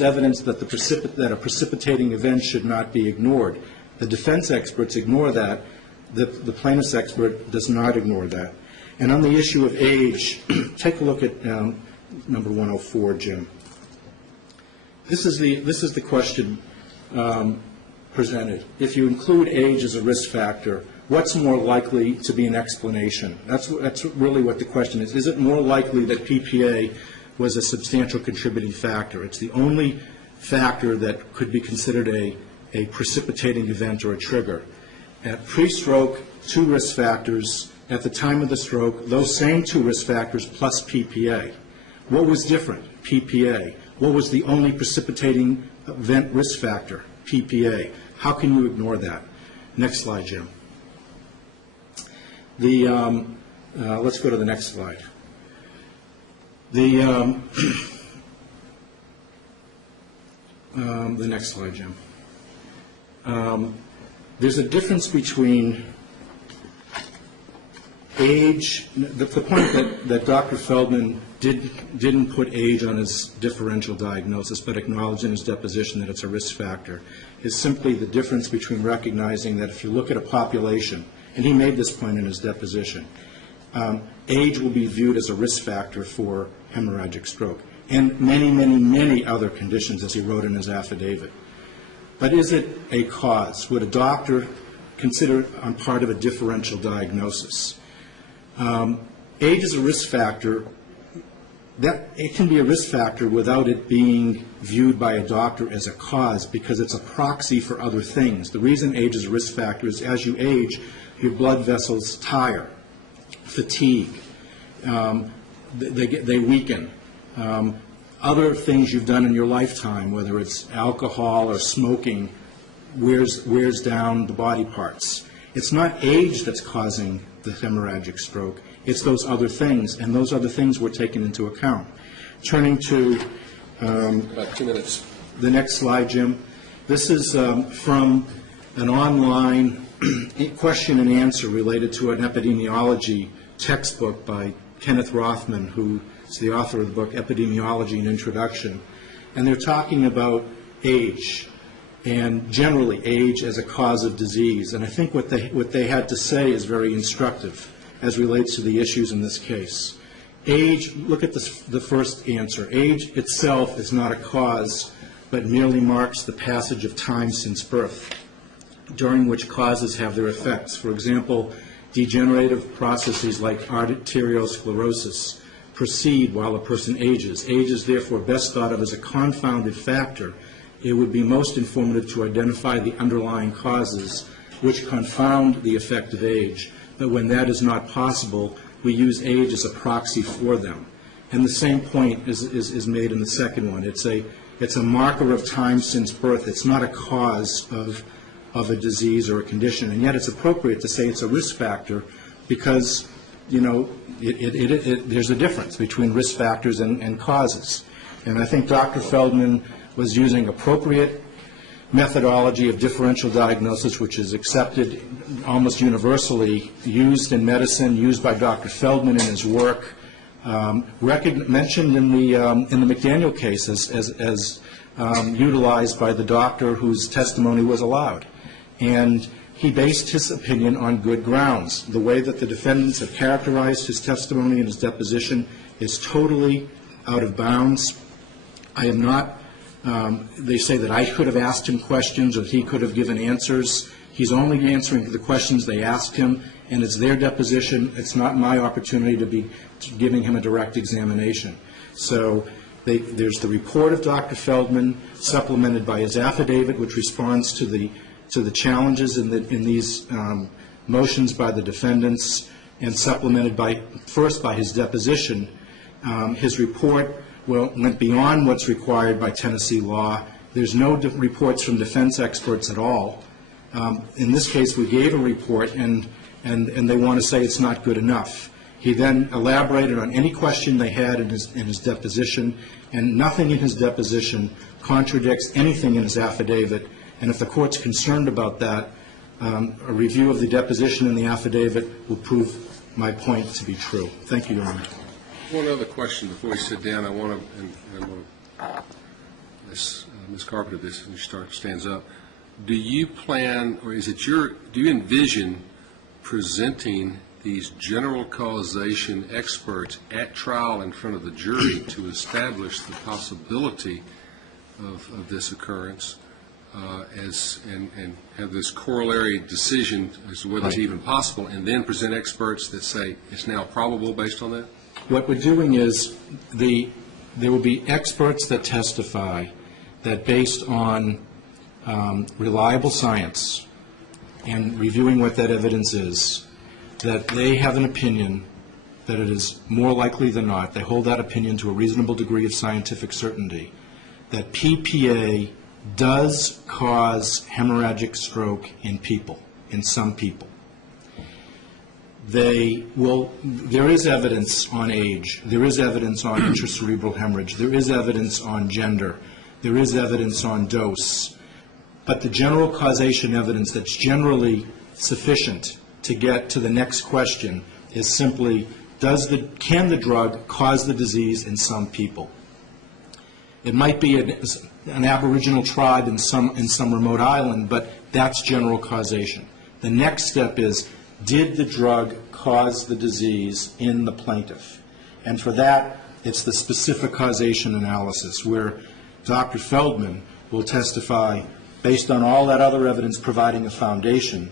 there's evidence that that a precipitating event should not be ignored. The defense experts ignore that. The plaintiff's expert does not ignore that. And on the issue of age, take a look at number 104, Jim. This is the question presented. If you include age as a risk factor, what's more likely to be an explanation? That's really what the question is. Is it more likely that PPA was a substantial contributing factor? It's the only factor that could be considered a precipitating event or a trigger. At pre-stroke, 2 risk factors. At the time of the stroke, those same 2 risk factors plus PPA. What was different? PPA. What was the only precipitating event risk factor? PPA. How can you ignore that? Next slide, Jim. Let's go to the next slide. The next slide, Jim. There's a difference between age. The point that Dr. Feldman didn't put age on his differential diagnosis, but acknowledged in his deposition that it's a risk factor, is simply the difference between recognizing that if you look at a population, and he made this point in his deposition, age will be viewed as a risk factor for hemorrhagic stroke, and many, many, many other conditions, as he wrote in his affidavit. But is it a cause? Would a doctor consider it on part of a differential diagnosis? Age is a risk factor. It can be a risk factor without it being viewed by a doctor as a cause, because it's a proxy for other things. The reason age is a risk factor is as you age, your blood vessels tire, fatigue, they weaken. Other things you've done in your lifetime, whether it's alcohol or smoking, wears down the body parts. It's not age that's causing the hemorrhagic stroke. It's those other things, and those other things were taken into account. Turning to about 2 minutes. The next slide, Jim. This is from an online question and answer related to an epidemiology textbook by Kenneth Rothman, who is the author of the book Epidemiology and Introduction. And they're talking about age, and generally age as a cause of disease. And I think what they had to say is very instructive as relates to the issues in this case. Age, look at the first answer. Age itself is not a cause, but merely marks the passage of time since birth, during which causes have their effects. For example, degenerative processes like arteriosclerosis proceed while a person ages. Age is therefore best thought of as a confounded factor. It would be most informative to identify the underlying causes which confound the effect of age. But when that is not possible, we use age as a proxy for them. And the same point is made in the second one. It's a marker of time since birth. It's not a cause of a disease or a condition. And yet it's appropriate to say it's a risk factor because, you know, there's a difference between risk factors and causes. And I think Dr. Feldman was using appropriate methodology of differential diagnosis, which is accepted almost universally, used in medicine, used by Dr. Feldman in his work, mentioned in the McDaniel case as utilized by the doctor whose testimony was allowed. And he based his opinion on good grounds. The way that the defendants have characterized his testimony and his deposition is totally out of bounds. I am not they say that I could have asked him questions or he could have given answers. He's only answering the questions they asked him, and it's their deposition. It's not my opportunity to be giving him a direct examination. So there's the report of Dr. Feldman, supplemented by his affidavit, which responds to the challenges in these motions by the defendants, and supplemented first by his deposition. His report went beyond what's required by Tennessee law. There's no reports from defense experts at all. In this case, we gave a report, and they want to say it's not good enough. He then elaborated on any question they had in his deposition, and nothing in his deposition contradicts anything in his affidavit. And if the court's concerned about that, a review of the deposition and the affidavit will prove my point to be true. Thank you, Your Honor. One other question before we sit down. I want to Ms. Carpenter, this, and she stands up. Do you plan, or do you envision presenting these general causation experts at trial in front of the jury to establish the possibility of this occurrence and have this corollary decision as to whether it's even possible, and then present experts that say it's now probable based on that? What we're doing is there will be experts that testify that based on reliable science and reviewing what that evidence is, that they have an opinion that it is more likely than not, they hold that opinion to a reasonable degree of scientific certainty, that PPA does cause hemorrhagic stroke in people, in some people. There is evidence on age, there is evidence on intracerebral hemorrhage, there is evidence on gender, there is evidence on dose, but the general causation evidence that's generally sufficient to get to the next question is simply, can the drug cause the disease in some people? It might be an Aboriginal tribe in some remote island, but that's general causation. The next step is, did the drug cause the disease in the plaintiff? And for that, it's the specific causation analysis, where Dr. Feldman will testify, based on all that other evidence providing a foundation,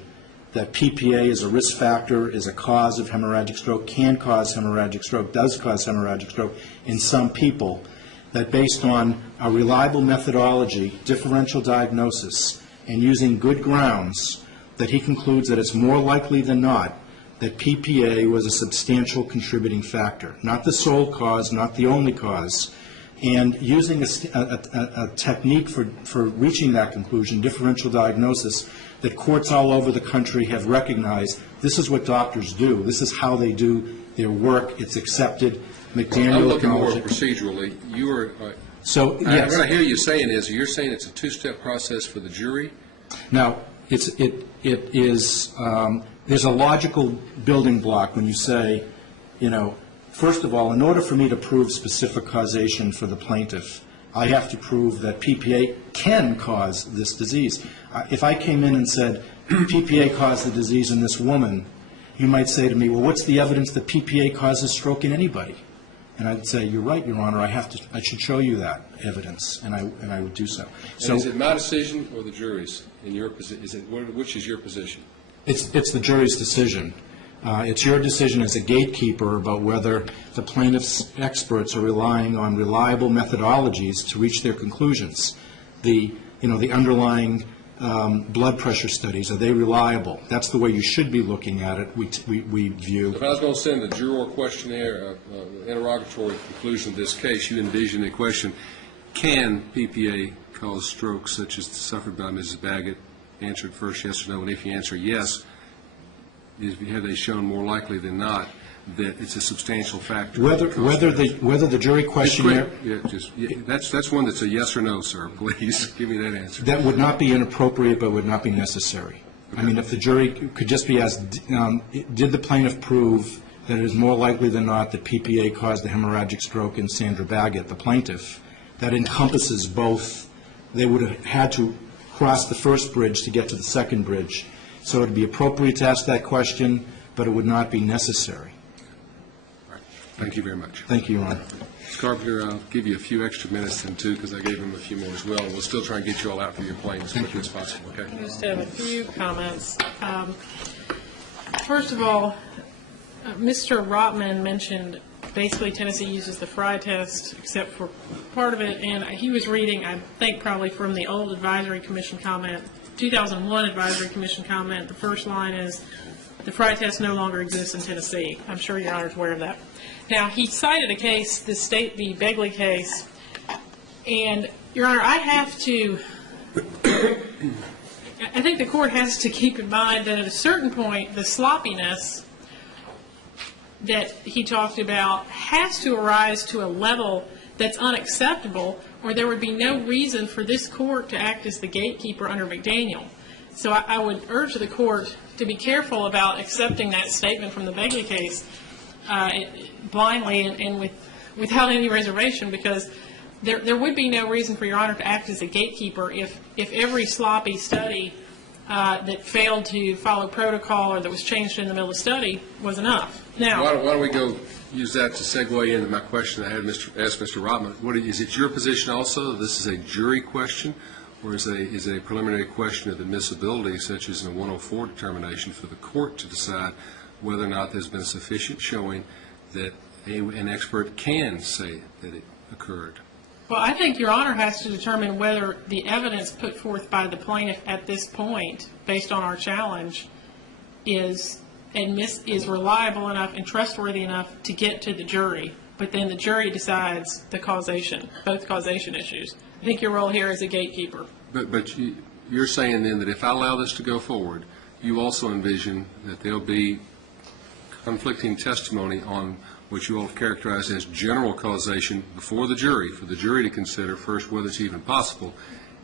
that PPA is a risk factor, is a cause of hemorrhagic stroke, can cause hemorrhagic stroke, does cause hemorrhagic stroke in some people, that based on a reliable methodology, differential diagnosis, and using good grounds, that he concludes that it's more likely than not that PPA was a substantial contributing factor, not the sole cause, not the only cause, and using a technique for reaching that conclusion, differential diagnosis, that courts all over the country have recognized. This is what doctors do. This is how they do their work. It's accepted. McDaniel I'm looking more procedurally. You are. So yes. What I hear you saying is, you're saying it's a two-step process for the jury. Now, it is. There's a logical building block when you say, first of all, in order for me to prove specific causation for the plaintiff, I have to prove that PPA can cause this disease. If I came in and said, PPA caused the disease in this woman, you might say to me, well, what's the evidence that PPA causes stroke in anybody? And I'd say, you're right, Your Honor, I should show you that evidence, and I would do so. So is it my decision or the jury's? In your position, which is your position? It's the jury's decision. It's your decision as a gatekeeper about whether the plaintiff's experts are relying on reliable methodologies to reach their conclusions. The underlying blood pressure studies, are they reliable? That's the way you should be looking at it, we view. If I was going to send a juror questionnaire, interrogatory conclusion of this case, you envision a question, can PPA cause strokes such as suffered by Mrs. Baggett? Answered first yes or no, and if you answer yes, have they shown more likely than not that it's a substantial factor? Whether the jury questionnaire. That's one that's a yes or no, sir. Please give me that answer. That would not be inappropriate, but would not be necessary. Okay. I mean, if the jury could just be asked, did the plaintiff prove that it is more likely than not that PPA caused the hemorrhagic stroke in Sandra Baggett, the plaintiff? That encompasses both. They would have had to cross the first bridge to get to the second bridge. So it would be appropriate to ask that question, but it would not be necessary. All right. Thank you very much. Thank you, Your Honor. Ms. Carpenter, I'll give you a few extra minutes then, too, because I gave him a few more as well. We'll still try and get you all out for your plane as quickly as possible, okay? I just have a few comments. First of all, Mr. Rotman mentioned basically Tennessee uses the Frye test except for part of it, and he was reading, I think probably from the old Advisory Commission comment, 2001 Advisory Commission comment. The first line is, the Frye test no longer exists in Tennessee. I'm sure Your Honor is aware of that. Now, he cited a case, the Begley case, and Your Honor, I think the court has to keep in mind that at a certain point, the sloppiness that he talked about has to arise to a level that's unacceptable, or there would be no reason for this court to act as the gatekeeper under McDaniel. So I would urge the court to be careful about accepting that statement from the Begley case blindly and without any reservation, because there would be no reason for Your Honor to act as a gatekeeper if every sloppy study that failed to follow protocol or that was changed in the middle of study was enough. Now, Why don't we go use that to segue into my question I had asked Mr. Rotman. Is it your position also that this is a jury question, or is it a preliminary question of admissibility, such as in a 104 determination, for the court to decide whether or not there's been sufficient showing that an expert can say that it occurred? well, I think Your Honor has to determine whether the evidence put forth by the plaintiff at this point, based on our challenge, is reliable enough and trustworthy enough to get to the jury. But then the jury decides the causation, both causation issues. I think your role here is a gatekeeper. But you're saying then that if I allow this to go forward, you also envision that there'll be conflicting testimony on what you all have characterized as general causation before the jury, for the jury to consider first whether it's even possible,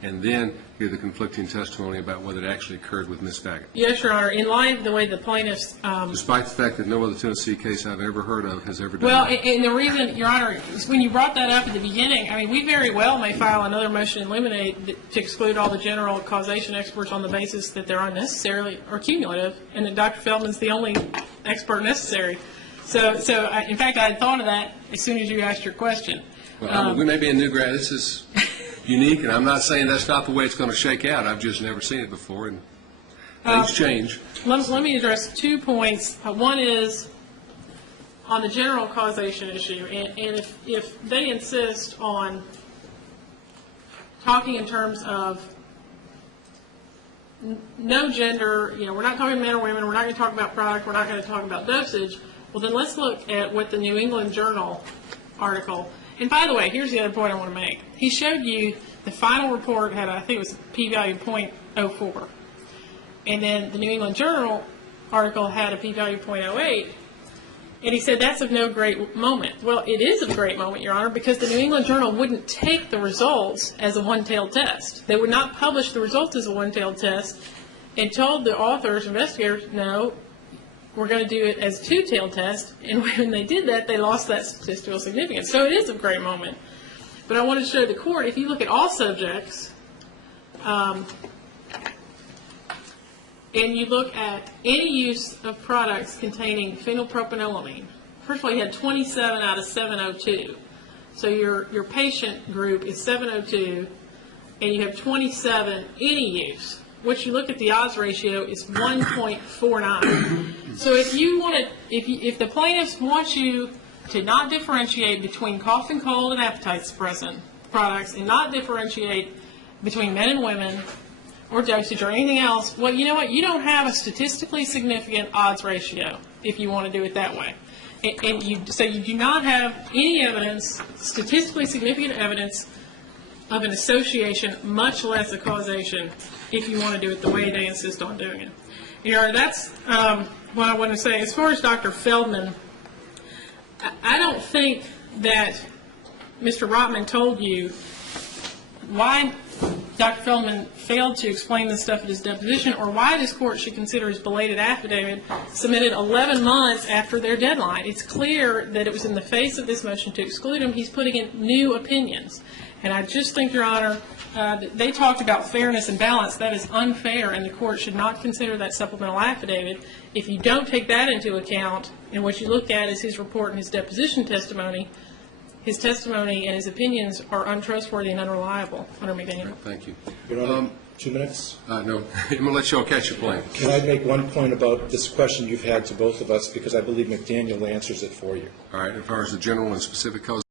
and then hear the conflicting testimony about whether it actually occurred with Ms. Baggett. Yes, Your Honor. In light of the way the plaintiffs Despite the fact that no other Tennessee case I've ever heard of has ever done well, that. and the reason, Your Honor, is when you brought that up at the beginning, I mean, we very well may file another motion in limine to exclude all the general causation experts on the basis that they're unnecessarily or cumulative, and that Dr. Feldman's the only expert necessary. So in fact, I had thought of that as soon as you asked your question. Well, we may be in new grad. This is unique, and I'm not saying that's not the way it's going to shake out. I've just never seen it before, and things change. Let me address 2 points. One is on the general causation issue, and if they insist on talking in terms of no gender, we're not talking men or women, we're not going to talk about product, we're not going to talk about dosage, well, then let's look at what the New England Journal article, and by the way, here's the other point I want to make. He showed you the final report had, I think it was p-value 0.04. And then the New England Journal article had a p-value 0.08, and he said that's of no great moment. Well, it is of great moment, Your Honor, because the New England Journal wouldn't take the results as a one-tailed test. They would not publish the results as a one-tailed test and told the authors, investigators, no, we're going to do it as a two-tailed test, and when they did that, they lost that statistical significance. So it is of great moment. But I wanted to show the court, if you look at all subjects, and you look at any use of products containing phenylpropanolamine, first of all, you had 27 out of 702. So your patient group is 702, and you have 27 any use. What you look at the odds ratio is 1.49. So if you want to, if the plaintiffs want you to not differentiate between cough and cold and appetite suppressant products, and not differentiate between men and women, or dosage, or anything else, well, you know what? You don't have a statistically significant odds ratio if you want to do it that way. So you do not have any evidence, statistically significant evidence, of an association, much less a causation, if you want to do it the way they insist on doing it. That's what I want to say. As far as Dr. Feldman, I don't think that Mr. Rotman told you why Dr. Feldman failed to explain this stuff at his deposition, or why this court should consider his belated affidavit submitted 11 months after their deadline. It's clear that it was in the face of this motion to exclude him. He's putting in new opinions. And I just think, Your Honor, they talked about fairness and balance. That is unfair, and the court should not consider that supplemental affidavit. If you don't take that into account, and what you look at is his report and his deposition testimony, his testimony and his opinions are untrustworthy and unreliable under McDaniel. Thank you. Your Honor, 2 minutes? No, I'm going to let you all catch your plane. Can I make one point about this question you've had to both of us, because I believe McDaniel answers it for you. All right, as far as the general and specific causation.